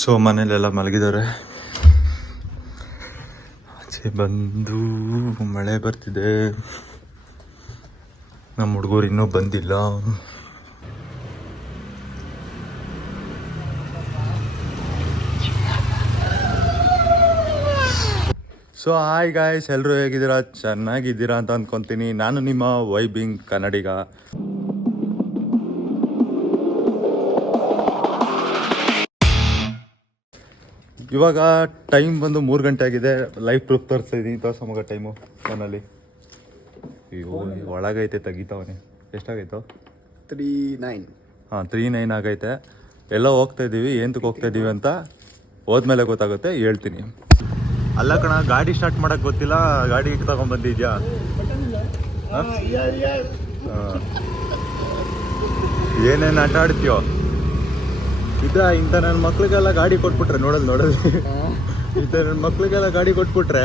So ಮನೇಲೆಲ್ಲ ಮಲಗಿದ್ದಾರೆ. ಆಚೆ ಬಂದು ಮಳೆ ಬರ್ತಿದೆ. ನಮ್ಮ ಹುಡುಗರು ಇನ್ನೂ ಬಂದಿಲ್ಲ. ಸೊ ಹಾಯ್ ಗಾಯ್ಸ್, ಎಲ್ಲರೂ ಹೇಗಿದ್ದೀರಾ? ಚೆನ್ನಾಗಿದ್ದೀರಾ ಅಂತ ಅಂದ್ಕೊತೀನಿ. ನಾನು ನಿಮ್ಮ ವೈಬಿಂಗ್ ಕನ್ನಡಿಗ. ಇವಾಗ ಟೈಮ್ ಬಂದು 3 ಗಂಟೆ ಆಗಿದೆ. ಲೈವ್ ಪ್ರೂಫ್ ತೋರಿಸ್ತಾ ಇದ್ದೀನಿ. ತೋರ್ಸಮಗ ಟೈಮು ಫೋನಲ್ಲಿ. ಅಯ್ಯೋ ಒಳಗೈತೆ, ತೆಗಿತಾವನೆ. ಎಷ್ಟಾಗೈತೋ? 3:09. ಹಾಂ 3:09 ಆಗೈತೆ. ಎಲ್ಲ ಹೋಗ್ತಾ ಇದ್ದೀವಿ. ಏನಕ್ಕೆ ಹೋಗ್ತಾ ಇದ್ದೀವಿ ಅಂತ ಹೋದ್ಮೇಲೆ ಗೊತ್ತಾಗುತ್ತೆ, ಹೇಳ್ತೀನಿ. ಅಲ್ಲ ಕಣ, ಗಾಡಿ ಸ್ಟಾರ್ಟ್ ಮಾಡಕ್ಕೆ ಗೊತ್ತಿಲ್ಲ. ಗಾಡಿ ತಗೊಂಡ್ಬಂದಿದ್ಯಾ? ಏನೇನು ಆಟ ಆಡ್ತೀಯೋ ಇಂಥ ನನ್ನ ಮಕ್ಳಿಗೆಲ್ಲ ಗಾಡಿ ಕೊಟ್ಬಿಟ್ರೆ ನೋಡೋದು ಇಂಥ ನನ್ನ ಮಕ್ಳಿಗೆಲ್ಲ ಗಾಡಿ ಕೊಟ್ಬಿಟ್ರೆ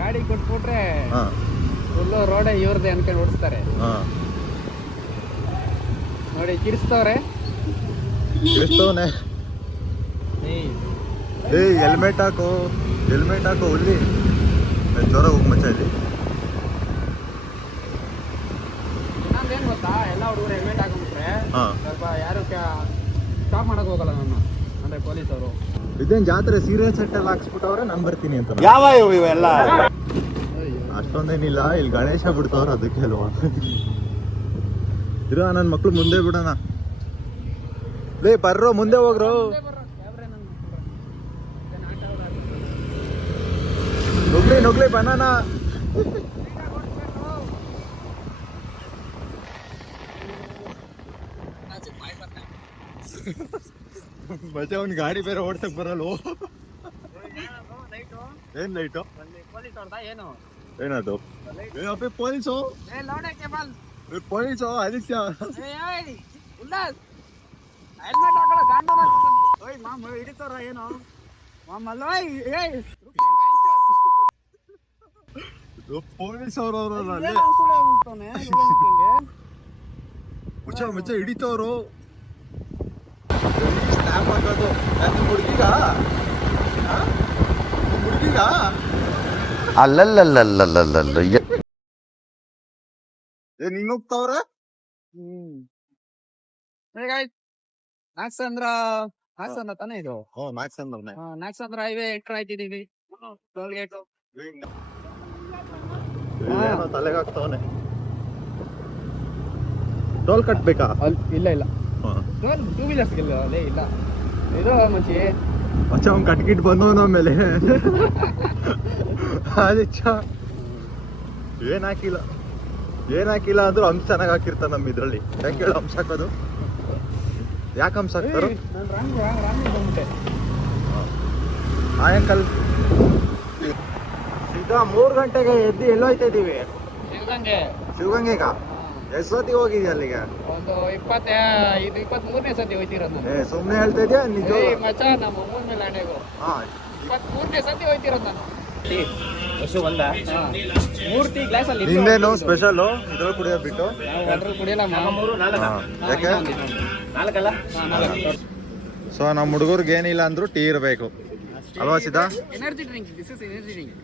ಗಾಡಿ ಕೊಟ್ಬಿಟ್ರೆ ಫುಲ್ಲು ರೋಡೇ ಇವ್ರದ್ದೇ ಅನ್ಕೊಂಡು ಓಡಿಸ್ತಾರೆ. ನೋಡಿ ಕಿರಿಸ್ತವ್ರೆ. ಹೆಲ್ಮೆಟ್ ಹಾಕು ಹುಲ್ಲಿ. ಜ್ವರ ಹೋಗಿ ಮಚ್ಚ ಇಲ್ಲಿ. ಇನ್ನೊಂದೇನು ಗೊತ್ತಾ, ಎಲ್ಲ ಹುಡುಗರು ಹೆಲ್ಮೆಟ್ ಹಾಕೊಂಡ್ಬಿಟ್ರೆ ಸ್ವಲ್ಪ ಯಾರು ಸ್ಟಾಪ್ ಮಾಡಕ್ ಹೋಗಲ್ಲ ನಾನು, ಅಂದ್ರೆ ಪೊಲೀಸವರು. ಇದೇನು ಜಾತ್ರೆ ಸೀರಿಯಸ್ ಸೆಟ್ ಎಲ್ಲ ಹಾಕ್ಸ್ಬಿಟ್ಟವ್ರೆ, ನಾನು ಬರ್ತೀನಿ ಅಂತ. ಯಾವ ಇವೆಲ್ಲ ಅಷ್ಟೊಂದೇನಿಲ್ಲ. ಇಲ್ಲಿ ಗಣೇಶ ಬಿಡ್ತವ್ರ, ಅದಕ್ಕೆ ಅಲ್ವಾ. ಇರೋ ನನ್ನ ಮಕ್ಳು ಮುಂದೆ ಬಿಡೋಣ. ಲೇ ಬರ್ರೋ, ಮುಂದೆ ಹೋಗ್ರು. ನುಗ್ಲಿ ಬನಾನ. ಮತ್ತೆ ಅವ್ನ ಗಾಡಿ ಬೇರೆ ಓಡ್ಸಕ್ ಬರಲ್ಲ. ಏನ್ ಲೈಟು? ಏನದು? ಪೊಲೀಸು ಆದಿತ್ಯ. ಹಿಡಿತಾರ ಏನು ಪೊಲೀಸ್ ಅವ್ರವ್ರು ಮುಚ್ಚ ಹಿಡಿತವ್ರು. ಸ್ನ್ಯಾಪ್ ಹಾಕೋದು ಹುಡುಗಿಗ ಅಲ್ಲಲ್ಲಲ್ಲಲ್ಲಲ್ಲ ನಿಂಗ್ ಹೋಗ್ತಾವ್ರೆ. ನಾಕ್ಸಂದ್ರ ತಾನೇ ಇದು? ನಾಕ್ಸಂದ್ರ ಹೈವೇ ಎಂಟ್ರ್ ಆಯ್ತಿದೀವಿ. ಟೋಲ್ ಗೇಟ್ ತಲೆಗೆ ಹಾಕ್ತಾವನೆ. ಟೋಲ್ ಕಟ್ಬೇಕಾ? ಇಲ್ಲ ಟೋಲ್ ಟೂ ವೀಲರ್ಸ್ ಇಲ್ಲ. ಇದು ಮಚ್ಚ ಅವ್ನು ಕಟ್ಕಿಟ್ ಬಂದವನ ಆಮೇಲೆ ಏನ್ ಹಾಕಿಲ್ಲ ಅಂದ್ರೂ ಹಂಸ ಚೆನ್ನಾಗಿ ಹಾಕಿರ್ತಾನ ನಮ್ಮ ಇದ್ರಲ್ಲಿ. ಯಾಕೆ ಹೇಳು ಹಂಸ ಹಾಕೋದು? ಯಾಕೆ ಹಂಸ ಹಾಕ್ತಾರ? ಆಯಂಕಲ್ ಈಗ 3 ಗಂಟೆಗೆ ಎದ್ದು ಎಲ್ಲೋಯ್ತಾ ಇದೀವಿ? ಶಿವಗಂಗೆಗ. ಎಷ್ಟು ಸತಿ ಹೋಗಿದ್ಯಾ ಅಲ್ಲಿಗೆ? ಒಂದು 23ನೇ ಸತಿ ಹೋಯ್ತಿರೋದು ನಾನು. ಸುಮ್ನೆ ಹೇಳ್ತಾ ಇದೆಯಾ? ನಿಜ ಮಚ್ಚ, ನಮ್ಮ ಅಮ್ಮನ ಮೇಲೆ ಆಣೆಗೂ 23ನೇ ಸತಿ ಹೋಯ್ತಿರೋದು ನಾನು. ಮೂರ್ತಿ ಗ್ಲಾಸ್ ಅಲ್ಲಿ ನಿಂದೇನು ಸ್ಪೆಷಲ್ ಇದ್ರಲ್ಲಿ ಕುಡಿಯೋ ಬಿಟ್ಟು? ಕುಡಿಯಲ್ಲ. ಯಾಕೆ? ಸೊ ನಮ್ಮ ಹುಡುಗರ್ಗೆ ಏನಿಲ್ಲ ಅಂದ್ರೂ ಟೀ ಇರಬೇಕು ಅಲ್ವಾ ಸಿದ್ಧಾ? Energy drink. This is energy drink.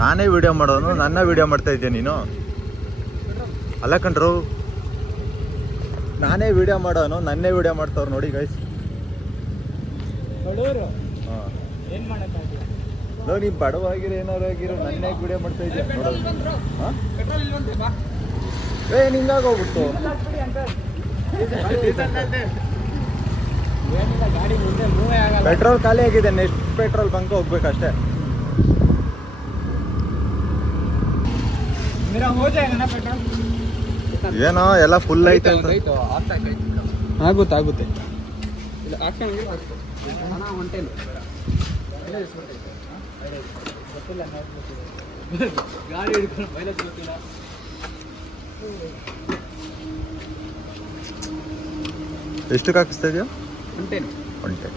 ನಾನೇ ವಿಡಿಯೋ ಮಾಡೋನು, ನನ್ನ ವಿಡಿಯೋ ಮಾಡ್ತಾ ಇದ್ದೆ ನೀನು? ಅಲ್ಲ ಕಣ್ರು, ನಾನೇ ವಿಡಿಯೋ ಮಾಡೋನು, ನನ್ನೇ ವಿಡಿಯೋ ಮಾಡ್ತಾವ್ರು ನೋಡಿ ಗೈಸ್. ನೀ ಬಡವಾಗಿರೋ ಏನಾರು ಆಗಿರೋ ನನ್ನೇ ವಿಡಿಯೋ ಮಾಡ್ತಾ ಇದ್ದೆ ನೋಡೋದು. ನಿಂಗಾಗೋಗ್ಬಿಟ್ಟು ಪೆಟ್ರೋಲ್ ಖಾಲಿ ಆಗಿದೆ. ನೆಕ್ಸ್ಟ್ ಪೆಟ್ರೋಲ್ ಬಂಕ್ ಹೋಗ್ಬೇಕಷ್ಟೇ. ಏನೋ ಎಲ್ಲ ಫುಲ್ ಐತೆ ಅಂತ. ಆಗುತ್ತೆ. ಗಾಡಿ ಹಿಡ್ಕೊಂಡು ಮೈಲೇಜ್ ಗೊತ್ತಿಲ್ಲ. ಎಷ್ಟಕ್ಕೆ ಹಾಕಿಸ್ತಾ ಇದೆಯಾ? 110.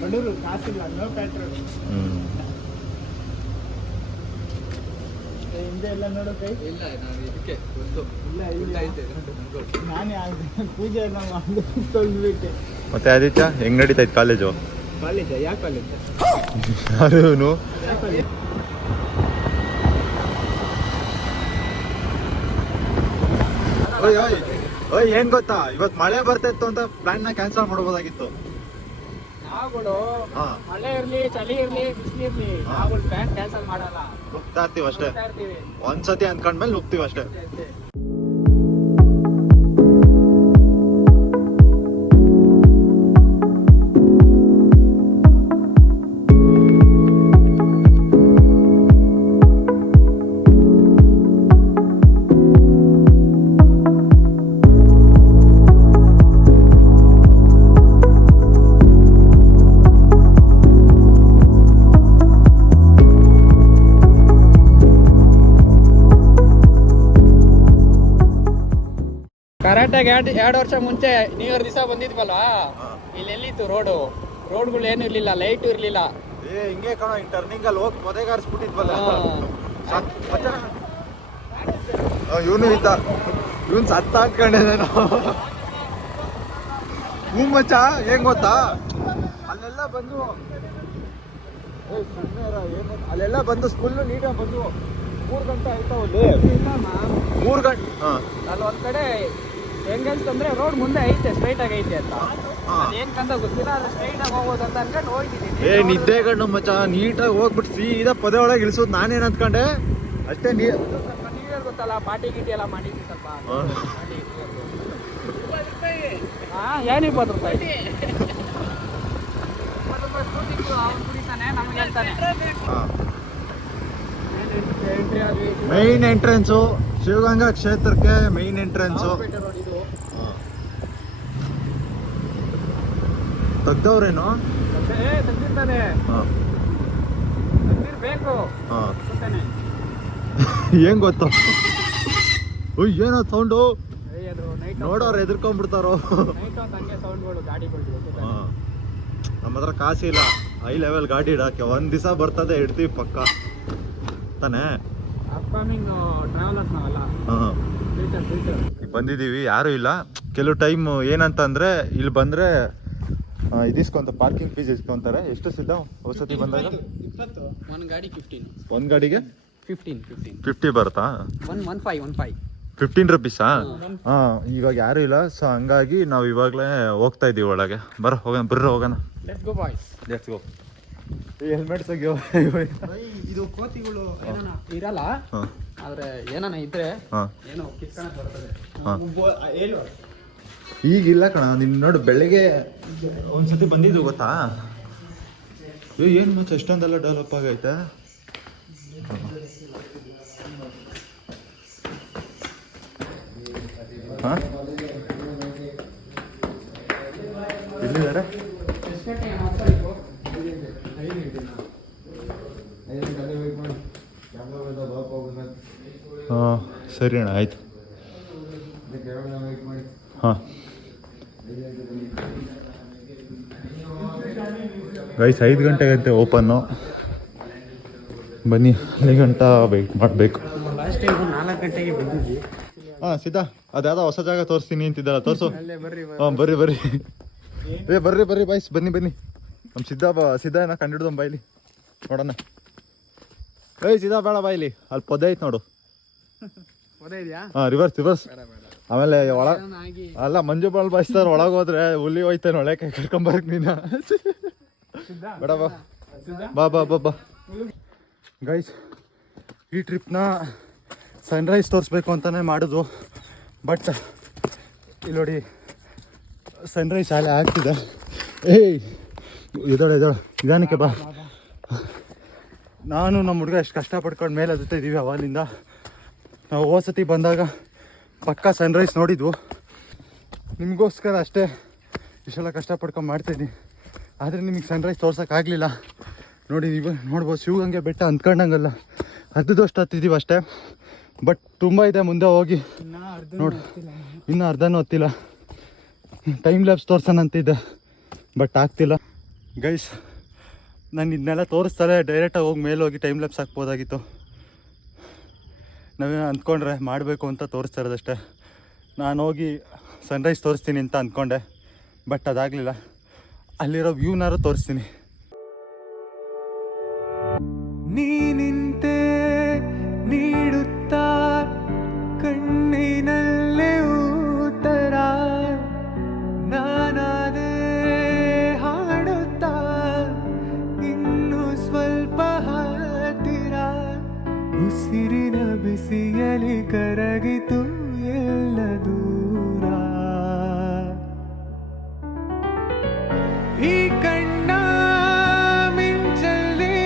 ಬಡೂರು ಕಾಸಿಲ್ಲ, ನೋ ಪೆಟ್ರೋಲ್. ಹಿಂದೆ ಎಲ್ಲ ನೋಡೋ ಕೈ ಇಲ್ಲ ನಾನು ಇದಕ್ಕೆ ಗೊತ್ತು ಇಲ್ಲ ಐತೆ ನಾನೇ ಪೂಜೆ ಎಲ್ಲ ಮಾಡ್ಬಿಟ್ಟೆ. ಮತ್ತೆ ಆದಿತ್ಯ ಹೆಂಗ್ ನಡೀತೈತೆ ಕಾಲೇಜು? ಕಾಲೇಜ್ ಯಾವ ಕಾಲೇಜ್? ಯಾರು ಓಯ್ ಏನ್ ಗೊತ್ತಾ, ಇವತ್ ಮಳೆ ಬರ್ತಿತ್ತು ಅಂತ ಪ್ಲಾನ್ ನ ಕ್ಯಾನ್ಸಲ್ ಮಾಡ್ಬೋದಾಗಿತ್ತು. ನಾವುಗಳು ಮಳೆ ಇರ್ಲಿ ಚಳಿ ಇರ್ಲಿ ಬಿಸಿಲು ಇರ್ಲಿ ನಾವುಗಳು ಪ್ಲಾನ್ ಕ್ಯಾನ್ಸಲ್ ಮಾಡಲ್ಲ, ಹೋಗ್ತಾ ಇರ್ತೀವಿ ಅಷ್ಟೇ. ಹೋಗ್ತಾ ಇರ್ತೀವಿ. ಒಂದ್ಸತಿ ಅನ್ಕೊಂಡ್ಮೇಲೆ ಹೋಗ್ತೀವಿ ಅಷ್ಟೇ. ಕರೆಕ್ಟಾಗಿ 2 ವರ್ಷ ಮುಂಚೆ ನ್ಯೂ ಇಯರ್ ದಿವಸ ಬಂದಿದ್ವಲ್ಲ, ಇಲ್ಲಿ ಎಲ್ಲಿತ್ತು ರೋಡ್ಗಳು ಏನು ಇರ್ಲಿಲ್ಲ, ಲೈಟ್ ಇರ್ಲಿಲ್ಲ. ಹಿಂಗೆ ಕಣ ಟರ್ನಿಂಗ್ ಅಲ್ಲಿ ಹೋಗಿ ಮೊದಗಾರಿಸ್ಬಿಟ್ಟಿದ್ವಲ್ಲ. ಇವನು ಇದ್ದ, ಇವನ್ ಸತ್ತ ಹಾಕೊಂಡಿದ್ದೆ. ಹೂ ಮಚ್ಚ, ಹೆಂಗ್ ಗೊತ್ತಾ, ಅಲ್ಲೆಲ್ಲ ಬಂದು ಅಲ್ಲೆಲ್ಲ ಬಂದು ಸ್ಕೂಲ್ ನೀಟಾಗಿ ಬಂದು 3 ಗಂಟೆ ಆಯ್ತಾವಲ್ಲಿ. 3 ಗಂಟೆ ಅಲ್ಲಿ ಒಂದ್ ಕಡೆ ಹೆಂಗ್ ಅನ್ಸ್ತಂದ್ರೆ ರೋಡ್ ಮುಂದೆ ಐತೆ, ಸ್ಟ್ರೈಟ್ ಆಗಿ ಐತೆ ಅಂತ. ಏನ್ ಕಂದ ಗೊತ್ತಿಲ್ಲ, ಅದು ಸ್ಟ್ರೈಟ್ ಆಗಿ ಹೋಗೋದು ಅಂತ ಅನ್ಕೊಂಡು ಹೋಗಿದ್ದೀನಿ. ನಿದ್ದೆ ಗಂಡು ಮಚ್ಚ, ನೀಟಾಗಿ ಹೋಗ್ಬಿಟ್ಟು ಸೀದಾ ಪದೇ ಒಳಗೆ ಇಳಿಸೋದು. ನಾನೇನ್ ಅಂದ್ಕೊಂಡೆ ಅಷ್ಟೇ. ಸ್ವಲ್ಪ ನ್ಯೂ ಇಯರ್ ಗೊತ್ತಲ್ಲ, ಪಾರ್ಟಿ ಗಿಟಿ ಎಲ್ಲ ಮಾಡಿದ್ವಿ ಸ್ವಲ್ಪ. ಏನ್ 20 ರೂಪಾಯಿ? 20 ರೂಪಾಯಿ ಸ್ಕೂಟಿಗೆ ಅವ್ನು ಕುಡಿತಾನೆ, ನಮ್ಗೆ ಹೇಳ್ತಾನೆ. ಮೈನ್ ಎಂಟ್ರೆನ್ಸು ಶಿವಗಂಗಾ ಕ್ಷೇತ್ರಕ್ಕೆ, ಮೈನ್ ಎಂಟ್ರೆನ್ಸು ತೆಗ್ದವ್ರೇನು? ತೆಗ್ದಿರ್ತಾನೆ, ತೆಗ್ದಿರ್ಬೇಕು. ಏನ್ ಗೊತ್ತು, ಏನೋ ಸೌಂಡು ನೋಡೋರು ಎದ್ರಕೊಂಡ್ಬಿಡ್ತಾರೋ. ನಮ್ಮ ಹತ್ರ ಕಾಸಿಲ್ಲ ಹೈ ಲೆವೆಲ್ ಗಾಡಿ ಇಡಕ್ಕೆ. ಒಂದ್ ದಿವಸ ಬರ್ತದೆ, ಇಡ್ತೀವಿ ಪಕ್ಕ ತಾನೇ. ಬಂದಿದೀವಿ, ಯಾರು ಇಲ್ಲ. ಕೆಲವು ಟೈಮ್ ಏನಂತ ಅಂದ್ರೆ ಇಲ್ಲಿ ಬಂದ್ರೆ ಇದಿಸ್ಕೊಂತ ಪಾರ್ಕಿಂಗ್ ಫೀಸ್ ಇಸ್ಕೊಂತಾರೆ. ಎಷ್ಟು ಸಿದ್ಧ ಹೊಸತಿ ಬಂದಾಗ? 20 ಒಂದ್ ಗಾಡಿ 15. ಒಂದ್ ಗಾಡಿಗೆ 50 ಬರುತ್ತಾ? 15 ರುಪೀಸಾ? ಹಾ, ಇವಾಗ ಯಾರು ಇಲ್ಲ, ಸೊ ಹಂಗಾಗಿ ನಾವು ಇವಾಗಲೇ ಹೋಗ್ತಾ ಇದೀವಿ ಒಳಗೆ. ಬರ್ರಿ ಹೋಗೋಣ. Let's go boys, let's go. ಈ ಹೆಲ್ಮೆಟ್ಸ್ ಇದು ಕೋತಿಗಳು ಇರಲ್ಲ, ಆದ್ರೆ ಏನಾನ ಇದ್ರೆ ಏನೋ ಕಿತ್ಕೊಂಡ್ ಬರ್ತದೆ. ಈಗಿಲ್ಲ ಕಣ, ನಿನ್ ನೋಡು ಬೆಳಗ್ಗೆ ಒಂದ್ಸತಿ ಬಂದಿದ್ದು ಗೊತ್ತಾ? ಏನ್ ಮತ್ತೆ ಎಷ್ಟೊಂದೆಲ್ಲ ಡೆವಲಪ್ ಆಗೈತೆ. ಎಲ್ಲಿದ್ದಾರೆ? ಹಾಂ ಸರಿ ಅಣ್ಣ, ಆಯ್ತು. ಹಾಂ ಗೈಸ್, 5 ಗಂಟೆಗಂತೆ ಓಪನ್ನು. ಬನ್ನಿ, 5 ಗಂಟೆ ವೆಯ್ಟ್ ಮಾಡಬೇಕು. ಲಾಸ್ಟ್ ಟೈಮ್ 4 ಗಂಟೆಗೆ ಬಂದಿದ್ವಿ. ಹಾಂ ಸೀದಾ, ಅದ್ಯಾವುದೋ ಹೊಸ ಜಾಗ ತೋರಿಸ್ತೀನಿ ಅಂತಿದ್ದಲ್ಲ, ತೋರಿಸು. ಹಾಂ ಬರ್ರಿ ಬರ್ರಿ ಬಾಯ್ಸ್, ಬನ್ನಿ. ನಮ್ಮ ಸಿದ್ಧ ಏನೋ ಕಂಡಿಡ್ದು ಬಾಯ್ಲಿ ನೋಡೋಣ. ಸಿದ್ಧ ಬೇಡ ಬಾಯ್ಲಿ, ಅಲ್ಲಿ ಪೊದೆ ಐತೆ ನೋಡು. ಹಾಂ ರಿವರ್ಸ್. ಆಮೇಲೆ ಅಲ್ಲ, ಮಂಜು ಬಾಳ್ ಬಾಯ್ಸ್ತಾರ ಒಳಗೆ ಹೋದ್ರೆ ಹುಲಿ ಹೋಯ್ತಾನೆ ಒಳಗೆ, ಕರ್ಕೊಂಬರ್ಕ್ ನೀನು. ಬೇಡ ಬಾ ಗೈಸ್, ಈ ಟ್ರಿಪ್ನ ಸನ್ರೈಸ್ ತೋರಿಸ್ಬೇಕು ಅಂತಲೇ ಮಾಡೋದು. ಬಟ್ ಇಲ್ಲಿ ನೋಡಿ, ಸನ್ರೈಸ್ ಶಾಲೆ ಆಗ್ತಿದೆ. ಇದೊಳೆ ನಿಧಾನಕ್ಕೆ ಬಾ. ನಾನು ನಮ್ಮ ಹುಡುಗ ಎಷ್ಟು ಕಷ್ಟಪಡ್ಕೊಂಡು ಮೇಲೆ ಹತ್ತುತ್ತಾ ಇದ್ದೀವಿ ಅವಾಗಿಂದ. ನಾವು ಹೋಸತಿ ಬಂದಾಗ ಪಕ್ಕಾ ಸನ್ರೈಸ್ ನೋಡಿದ್ವು, ನಿಮಗೋಸ್ಕರ ಅಷ್ಟೇ ಇಷ್ಟೆಲ್ಲ ಕಷ್ಟಪಡ್ಕೊಂಡು ಮಾಡ್ತಾಯಿದ್ದೀನಿ. ಆದರೆ ನಿಮಗೆ ಸನ್ರೈಸ್ ತೋರ್ಸೋಕ್ಕಾಗಲಿಲ್ಲ. ನೋಡಿ, ನೀವು ನೋಡ್ಬೋದು, ಶಿವಗಂಗೆ ಬೆಟ್ಟ ಅಂದ್ಕೊಂಡಂಗಲ್ಲ, ಅರ್ಧದಷ್ಟು ಹತ್ತಿದ್ದೀವಿ ಅಷ್ಟೇ. ಬಟ್ ತುಂಬ ಇದೆ ಮುಂದೆ ಹೋಗಿ ನೋಡಿ, ಇನ್ನೂ ಅರ್ಧನೂ ಹತ್ತಿಲ್ಲ. ಟೈಮ್ ಲ್ಯಾಬ್ಸ್ ತೋರ್ಸೋಣ ಅಂತಿದ್ದೆ, ಬಟ್ ಆಗ್ತಿಲ್ಲ. ಗೈಸ್, ನಾನು ಇದನ್ನೆಲ್ಲ ತೋರಿಸ್ತಾರೆ ಡೈರೆಕ್ಟಾಗಿ ಹೋಗಿ ಮೇಲೆ ಹೋಗಿ ಟೈಮ್ ಲ್ಯಾಬ್ಸ್ ಹಾಕ್ಬೋದಾಗಿತ್ತು. ನಾವೇ ಅಂದ್ಕೊಂಡ್ರೆ ಮಾಡಬೇಕು ಅಂತ ತೋರಿಸ್ತಾ ಇರೋದಷ್ಟೇ. ನಾನು ಹೋಗಿ ಸನ್ರೈಸ್ ತೋರಿಸ್ತೀನಿ ಅಂತ ಅಂದ್ಕೊಂಡೆ, ಬಟ್ ಅದಾಗಲಿಲ್ಲ. ಅಲ್ಲಿರೋ ವ್ಯೂನಾರು ತೋರಿಸ್ತೀನಿ. ನೀನಿಂತೆ ನೀಡುತ್ತಾ ಕಣ್ಣಿನಲ್ಲೇ ಉತ್ತರ ನಾನಾದೆ ಹಾಡುತ್ತಾ ಇನ್ನು ಸ್ವಲ್ಪ ಹತ್ತಿರ ಉಸಿರಿನ ಬಿಸಿಯಲಿ ಕರಗಿತು ಎಲ್ಲ ದೂರ ಈ ಕಣ್ಣ ಮಿಂಚಲ್ಲಿ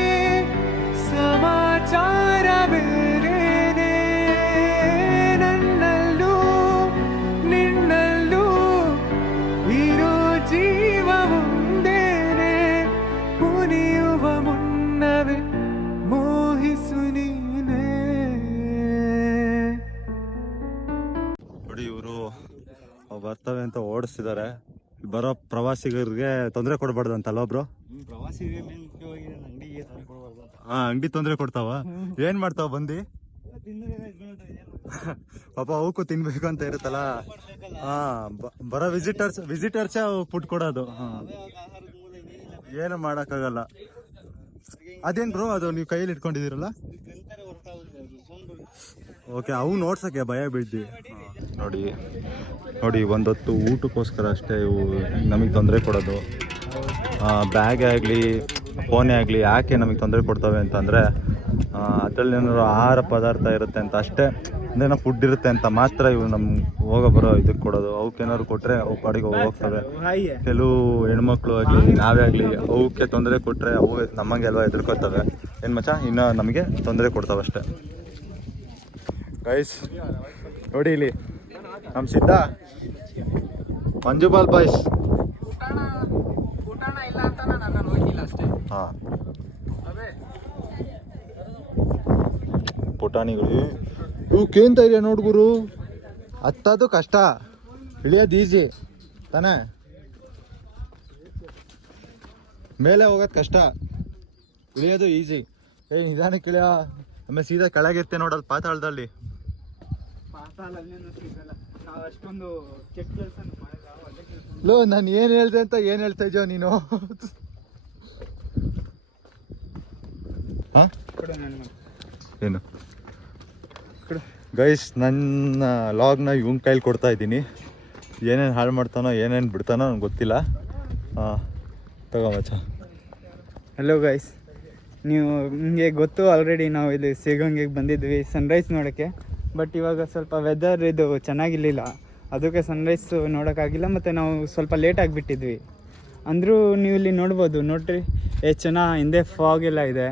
ಸಮಾಚಾರ ಬೇರೇನೆ ನನ್ನಲ್ಲೂ ನಿನ್ನಲ್ಲೂ ಇರೋ ಜೀವ ಒಂದೇನೆ ಮುನಿಯುವ ಮುನ್ನವೇ ಮೋಹಿಸು ನೀನೇ. ನೋಡಿ ಇವರು ಬರ್ತವೆ ಅಂತ ಓಡಿಸ್ತಿದ್ದಾರೆ. ಬರೋ ಪ್ರವಾಸಿಗರಿಗೆ ತೊಂದರೆ ಕೊಡಬಾರ್ದು ಅಂತಲ್ವ ಬ್ರೋ? ಅಂಗಡಿ ತೊಂದರೆ ಕೊಡ್ತಾವ? ಏನ್ ಮಾಡ್ತಾವ ಬಂದು? ಪಾಪ ಅವಕ್ಕೂ ತಿನ್ಬೇಕು ಅಂತ ಇರುತ್ತಲ್ಲ. ಬರೋ ವಿಸಿಟರ್ಸ್ ಫುಡ್ ಕೊಡೋದು. ಏನು ಮಾಡಕ್ಕಾಗಲ್ಲ. ಅದೇನ್ ಬ್ರೋ ಅದು ನೀವು ಕೈಯಲ್ಲಿ ಇಟ್ಕೊಂಡಿದ್ದೀರಲ್ಲ? ಓಕೆ, ಅವು ನೋಡ್ಸಕ್ಕೆ ಭಯ ಬೀಳ್ತೀವಿ. ನೋಡಿ ಒಂದೊತ್ತು ಊಟಕ್ಕೋಸ್ಕರ ಅಷ್ಟೇ ಇವು ನಮಗೆ ತೊಂದರೆ ಕೊಡೋದು. ಬ್ಯಾಗೇ ಆಗಲಿ ಫೋನೇ ಆಗಲಿ ಯಾಕೆ ನಮಗೆ ತೊಂದರೆ ಕೊಡ್ತವೆ ಅಂತಂದರೆ ಅದರಲ್ಲಿ ಏನಾದ್ರು ಆಹಾರ ಪದಾರ್ಥ ಇರುತ್ತೆ ಅಂತ ಅಷ್ಟೇ, ಏನೋ ಫುಡ್ ಇರುತ್ತೆ ಅಂತ ಮಾತ್ರ ಇವು ನಮ್ಗೆ ಹೋಗೋ ಬರೋ ಇದಕ್ಕೆ ಕೊಡೋದು. ಅವಕ್ಕೇನಾದ್ರು ಕೊಟ್ಟರೆ ಅವು ಪಾಡಿಗೆ ಹೋಗ್ತವೆ. ಕೆಲವು ಹೆಣ್ಮಕ್ಳು ಆಗಲಿ ನಾವೇ ಆಗಲಿ ಅವಕ್ಕೆ ತೊಂದರೆ ಕೊಟ್ಟರೆ ಅವು ನಮ್ಮಂಗೆ ಅಲ್ವಾ ಹೆದರ್ಕೋತವೆ. ಏನು ಮಚ್ಚ ಇನ್ನೂ ನಮಗೆ ತೊಂದರೆ ಕೊಡ್ತಾವೆ ಅಷ್ಟೇ. ಗೈಸ್ ನೋಡಿ ಇಲ್ಲಿ ನಮ್ಮ ಸಿದ್ಧ ಮಂಜುಪಾಲ್ ಬಾಯ್ಸ್ ಊಟಣ ಇಲ್ಲ ಅಂತ ನಾನು ಹೋಗಿಲ್ಲ ಅಷ್ಟೇ. ಹಾಂ, ಪುಟಾಣಿಗಳು ಇವಕ್ಕೇನ್ ಧೈರ್ಯ ನೋಡ್ಗುರು. ಹತ್ತದು ಕಷ್ಟ, ಇಳಿಯೋದು ಈಸಿ ತಾನೇ. ಮೇಲೆ ಹೋಗೋದು ಕಷ್ಟ, ಇಳಿಯೋದು ಈಸಿ. ನಿಧಾನಕ್ಕೆ ಇಳಿಯ. ಆಮೇಲೆ ಸೀದಾ ಕೆಳಗೆತ್ತೆ ನೋಡೋದು ಪಾತಾಳದಲ್ಲಿ. ಅಷ್ಟೊಂದು ಕೆಟ್ಟ ಕೆಲಸ ಮಾಡಿಲ್ಲ. ಲೋ ನಾನು ಏನು ಹೇಳ್ದೆ ಅಂತ ಏನು ಹೇಳ್ತಾ ಇದ್ದೀವ ನೀನು? ಹಾಂ ಏನು ಗೈಸ್, ನನ್ನ ಲಾಗ್ನ ಇವನ್ ಕೈಲಿ ಕೊಡ್ತಾ ಇದ್ದೀನಿ. ಏನೇನು ಹಾಳು ಮಾಡ್ತಾನೋ ಏನೇನು ಬಿಡ್ತಾನೋ ನನಗೆ ಗೊತ್ತಿಲ್ಲ. ತಗೋ ಮಚ್ಚ. ಹಲೋ ಗೈಸ್, ನೀವು ನಿಮಗೆ ಗೊತ್ತು ಆಲ್ರೆಡಿ ನಾವು ಇಲ್ಲಿ ಸಿಗಂಗೆಗೆ ಬಂದಿದ್ವಿ ಸನ್ರೈಸ್ ನೋಡೋಕ್ಕೆ. ಬಟ್ ಇವಾಗ ಸ್ವಲ್ಪ ವೆದರ್ ಇದು ಚೆನ್ನಾಗಿರಲಿಲ್ಲ, ಅದಕ್ಕೆ ಸನ್ರೈಸ್ ನೋಡೋಕ್ಕಾಗಿಲ್ಲ. ಮತ್ತು ನಾವು ಸ್ವಲ್ಪ ಲೇಟ್ ಆಗಿಬಿಟ್ಟಿದ್ವಿ. ಅಂದರೂ ನೀವು ಇಲ್ಲಿ ನೋಡ್ಬೋದು. ನೋಡ್ರಿ ಎಷ್ಟು ಚೆನ್ನಾಗಿ ಹಿಂದೆ ಫಾಗ್ ಎಲ್ಲ ಇದೆ.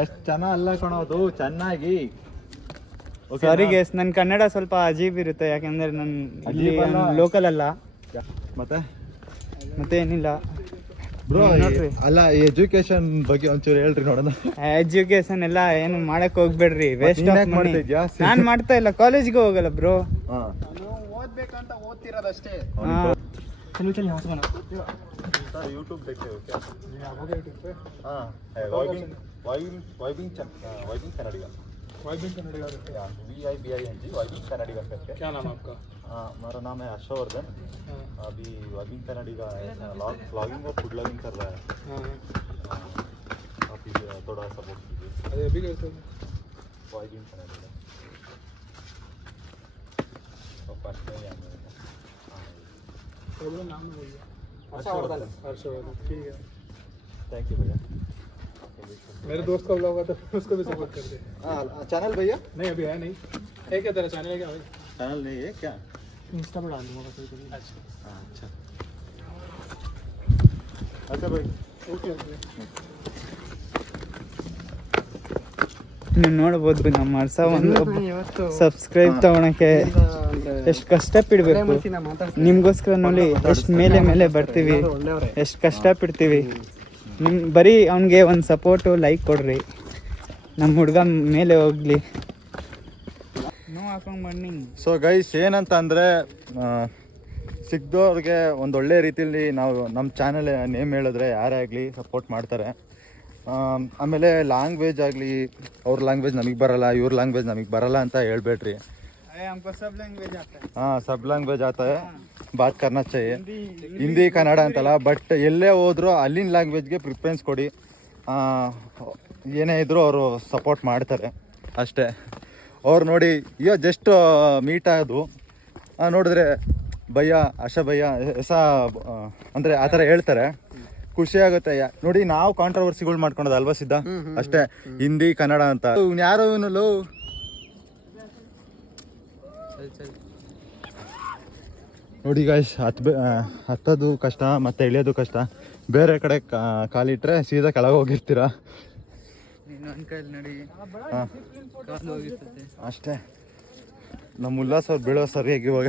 ಎಷ್ಟು ಚೆನ್ನಾಗಿ ಅಲ್ಲ ಕಾಣೋದು, ಚೆನ್ನಾಗಿ. ಸಾರಿ ಗೈಸ್, ನನ್ನ ಕನ್ನಡ ಸ್ವಲ್ಪ ಅಜೀಬ್ ಇರುತ್ತೆ, ಯಾಕೆಂದರೆ ನಾನು ಇಲ್ಲಿ ಲೋಕಲ್ ಅಲ್ಲ. ಮತ್ತೇನಿಲ್ಲ ಬ್ರೋ. ಅಲ್ಲ, ಎಜುಕೇಶನ್ ಬಗ್ಗೆ ಒಂಚೂರು ಹೇಳ್ರಿ ನೋಡೋಣ. ಎಜುಕೇಶನ್ ಎಲ್ಲ ಏನು ಮಾಡಕ್ ಹೋಗ್ಬೇಡ್ರಿ, ವೇಸ್ಟ್ ಆಫ್ ಮನಿ. ನಾನು ಮಾಡ್ತಾ ಇಲ್ಲ, ಕಾಲೇಜ್ಗೆ ಹೋಗಲ್ಲ ಬ್ರೋ. ಓದ್ಬೇಕಂತ ಓದ್ತಿರೋದಷ್ಟೇ. ಯೂಟ್ಯೂಬ್ देखते हो क्या? हाँ, vibing Kannadiga. Vibing Kannadiga VIBING vibing Kannadiga करके। क्या नाम आपका? हमारा नाम है हर्षवर्धन। अभी वाइबिंग कन्नडिगा व्लॉगिंग और फूड व्लॉगिंग कर रहा है। आप थोड़ा सपोर्ट कीजिए। अरे अभी कैसे? वाइबिंग कन्नडिगा तो फर्स्ट में ही आना है। नाम बोलिए। हर्षवर्धन। ठीक है, थैंक यू भैया। मेरे दोस्त का ब्लॉग आता है, उसको भी सपोर्ट कर दे। चैनल भैया? नहीं, अभी है नहीं। है क्या तेरा चैनल? है क्या भाई? चैनल नहीं है क्या? इंस्टा पर डाल दूंगा कभी। अच्छा अच्छा भाई, ओके ओके। ನೀವು ನೋಡ್ಬೋದು ನಮ್ಮ ಹರ್ಷ ಒಂದು ಸಬ್ಸ್ಕ್ರೈಬ್ ತಗೊಳಕ್ಕೆ ಎಷ್ಟು ಕಷ್ಟಪಡ್ಬೇಕು. ನಿಮ್ಗೋಸ್ಕರ ನೋಡಿ ಎಷ್ಟು ಮೇಲೆ ಬರ್ತೀವಿ, ಎಷ್ಟು ಕಷ್ಟಪಡ್ತೀವಿ. ಬರೀ ಅವ್ನಿಗೆ ಒಂದು ಸಪೋರ್ಟು, ಲೈಕ್ ಕೊಡ್ರಿ. ನಮ್ಮ ಹುಡುಗ ಮೇಲೆ ಹೋಗ್ಲಿ. ಸೊ ಗೈಸ್, ಏನಂತ ಅಂದರೆ ಸಿಕ್ದವ್ರಿಗೆ ಒಂದು ಒಳ್ಳೆ ರೀತಿಯಲ್ಲಿ ನಾವು ನಮ್ಮ ಚಾನಲ್ ನೇಮ್ ಹೇಳಿದ್ರೆ ಯಾರೇ ಆಗಲಿ ಸಪೋರ್ಟ್ ಮಾಡ್ತಾರೆ. ಆಮೇಲೆ ಲ್ಯಾಂಗ್ವೇಜ್ ಆಗಲಿ ಅವ್ರ ಲ್ಯಾಂಗ್ವೇಜ್ ನಮಗೆ ಬರಲ್ಲ ಇವ್ರ ಲ್ಯಾಂಗ್ವೇಜ್ ನಮಗೆ ಬರಲ್ಲ ಅಂತ ಹೇಳ್ಬೇಡ್ರಿ. हमको सब लैंग्वेज आता है. ಹಾಂ ಸಬ್ ಲ್ಯಾಂಗ್ವೇಜ್ ಆತ ಬಾತ್ ಕರ್ನಾ ಚಾಹಿಯೆ. ಹಿಂದಿ ಕನ್ನಡ ಅಂತಲ್ಲ, ಬಟ್ ಎಲ್ಲೇ ಹೋದ್ರು ಅಲ್ಲಿನ ಲ್ಯಾಂಗ್ವೇಜ್ಗೆ ಪ್ರಿಫರೆನ್ಸ್ ಕೊಡಿ. ಏನೇ ಇದ್ರೂ ಅವರು ಸಪೋರ್ಟ್ ಮಾಡ್ತಾರೆ ಅಷ್ಟೇ. ಅವ್ರು ನೋಡಿ ಈಗ ಜಸ್ಟ್ ಮೀಟ್ ಆಗೋದು ನೋಡಿದ್ರೆ ಭಯ್ಯ ಆಶಾ ಭಯ್ಯ ಹೊಸ ಅಂದರೆ ಆ ಥರ ಹೇಳ್ತಾರೆ, ಖುಷಿ ಆಗುತ್ತೆ. ನೋಡಿ ನಾವು ಕಾಂಟ್ರವರ್ಸಿಗಳು ಮಾಡ್ಕೊಳೋದು ಅಲ್ವಾ ಸಿದ್ಧ, ಅಷ್ಟೇ ಹಿಂದಿ ಕನ್ನಡ ಅಂತ. ಇವ್ನು ಯಾರೋ ಇವನು ನೋಡಿ ಗಾಯ್ಸ್, ಹತ್ತೋದು ಕಷ್ಟ ಮತ್ತೆ ಇಳಿಯೋದು ಕಷ್ಟ. ಬೇರೆ ಕಡೆ ಕಾಲಿಟ್ರೆ ಸೀದಾ ಕೆಳಗೆ ಹೋಗಿರ್ತೀರ. ಅಷ್ಟೇ. ನಮ್ಮ ಉಲ್ಲಾಸ್ ಅವ್ರು ಬೀಳೋ ಸರಿಯಾಗಿ ಇವಾಗ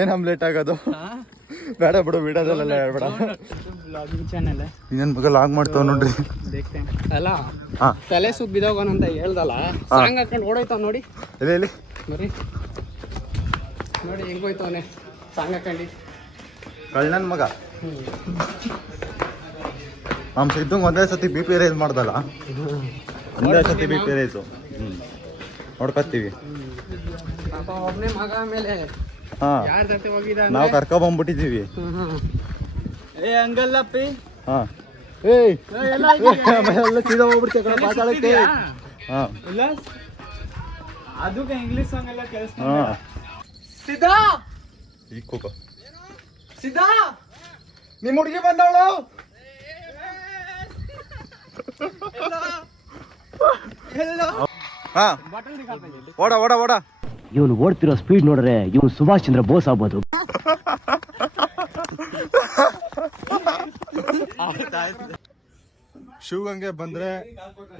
ಏನ್ ಆಮ್ಲೆಟ್ ಆಗೋದು ಬೇಡ ಬಿಡು, ಬಿಡೋದಲ್ಲ ಹೇಳ್ಬೇಡ. ಬ್ಲಾಗಿಂಗ್ ಚಾನೆಲ್ ಇನ್ನೇನ್ ಮಗ ಲಾಗ್ ಮಾಡ್ತಾವ ನೋಡ್ರಿ. ಅಲ್ಲ ತಲೆ ಸುತ್ತ ಬಿದೋಗೋಣ ಅಂತ ಹೇಳ್ದಲ್ಲ, ಸಾಂಗ್ ಹಾಕೊಂಡು ಓಡೋಯ್ತಾವ ನೋಡಿ. ಎಲ್ಲಿ ಬರೀ ನೋಡಿ ಹೆಂಗೋಯ್ತವನೆ ಸಾಂಗ್ ಹಾಕೊಂಡು. ಕಳ್ಳನ್ ಮಗ ನಮ್ ಸಿದ್ದಂಗ್ ಒಂದೇ ಸತಿ ಬಿ ಪಿ ರೈಸ್ ಮಾಡ್ದಲ್ಲ, ಒಂದೇ ಸತಿ ಬಿ ಪಿ ರೈಸು ನೋಡ್ಕೊತೀವಿ. ಒಬ್ನೇ ಮಗ ಮೇಲೆ ಹಾ ಯಾರ ಜೊತೆ ಹೋಗಿದ ನಾವು ಕರ್ಕೊಂಡ್ಬಂದ್ಬಿಟ್ಟಿದೀವಿ. ಏ ಹಂಗಲ್ಲಪ್ಪಿ. ಹಾ ಏಯ್ ಎಲ್ಲ ಸೀದಾ ಹೋಗ್ಬಿಡ್ತೀವಿ ಕಡೆ ಮಾತಾಡಕ್ಕೆ. ಹಾ ಇಲ್ಲ ಅದಕ್ಕೆ ಇಂಗ್ಲಿಷ್ ಸಾಂಗ್ ಎಲ್ಲ ಕೆಲಸ. ಹಾ ಸಿದ್ಧಾ ಈಗ ಕೂಕ ಸಿದ್ಧಾ ನಿಮ್ ಹುಡುಗಿ ಬಂದವಳು. ಹಾ ಓಡ ಓಡ ಓಡ. ಇವನು ಓಡ್ತಿರೋ ಸ್ಪೀಡ್ ನೋಡ್ರೆ ಇವನು ಸುಭಾಷ್ ಚಂದ್ರ ಬೋಸ್ ಆಗ್ಬೋದು. ಶಿವಗಂಗೆ ಬಂದ್ರೆ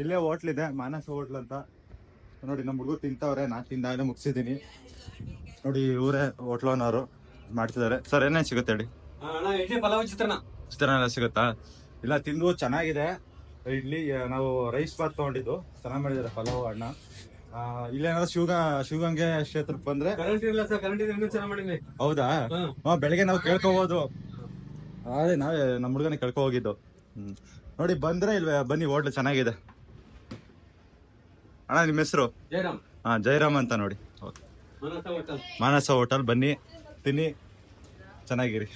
ಇಲ್ಲೇ ಹೋಟ್ಲ್ ಇದೆ, ಮಾನಸ ಹೋಟ್ಲ್ ಅಂತ. ನೋಡಿ ನಮ್ಮ ಹುಡುಗರು ತಿಂತವ್ರೆ, ನಾನು ತಿಂದಾಗಲೇ ಮುಗಿಸಿದ್ದೀನಿ. ನೋಡಿ ಇವರೇ ಹೋಟ್ಲೋನವರು ಮಾಡ್ತಿದ್ದಾರೆ. ಸರ್ ಏನೇನು ಸಿಗುತ್ತೆ ಹೇಳಿ. ಚಿತ್ರಾನ್ನ ಎಲ್ಲ ಸಿಗುತ್ತಾ? ಇಲ್ಲ ತಿಂದು ಚೆನ್ನಾಗಿದೆ. ಇಡ್ಲಿ ನಾವು ರೈಸ್ ಬಾತ್ ತಗೊಂಡಿದ್ದು, ಚೆನ್ನಾಗಿ ಮಾಡಿದ್ದಾರೆ ಪಲಾವ್ ಅಣ್ಣ. ಇಲ್ಲೇನಾದ್ರು ಶಿವಗಂಗೆ ಕ್ಷೇತ್ರಕ್ಕೆ ಬಂದ್ರೆ ಹೌದಾ? ಬೆಳಗ್ಗೆ ನಾವು ಕೇಳ್ಕೋಬಹುದು. ಅದೇ ನಾವೇ ನಮ್ಮ ಹುಡುಗನ ಕೇಳ್ಕೊ ಹೋಗಿದ್ದು. ನೋಡಿ ಬಂದ್ರೆ ಇಲ್ವೇ ಬನ್ನಿ, ಹೋಟ್ಲು ಚೆನ್ನಾಗಿದೆ ಅಣ್ಣ. ನಿಮ್ಮ ಹೆಸರು? ಜಯರಾಮ್ ಅಂತ. ನೋಡಿ ಮಾನಸ ಹೋಟೆಲ್ ಬನ್ನಿ, ತಿನ್ನಿ, ಚೆನ್ನಾಗಿರಿ.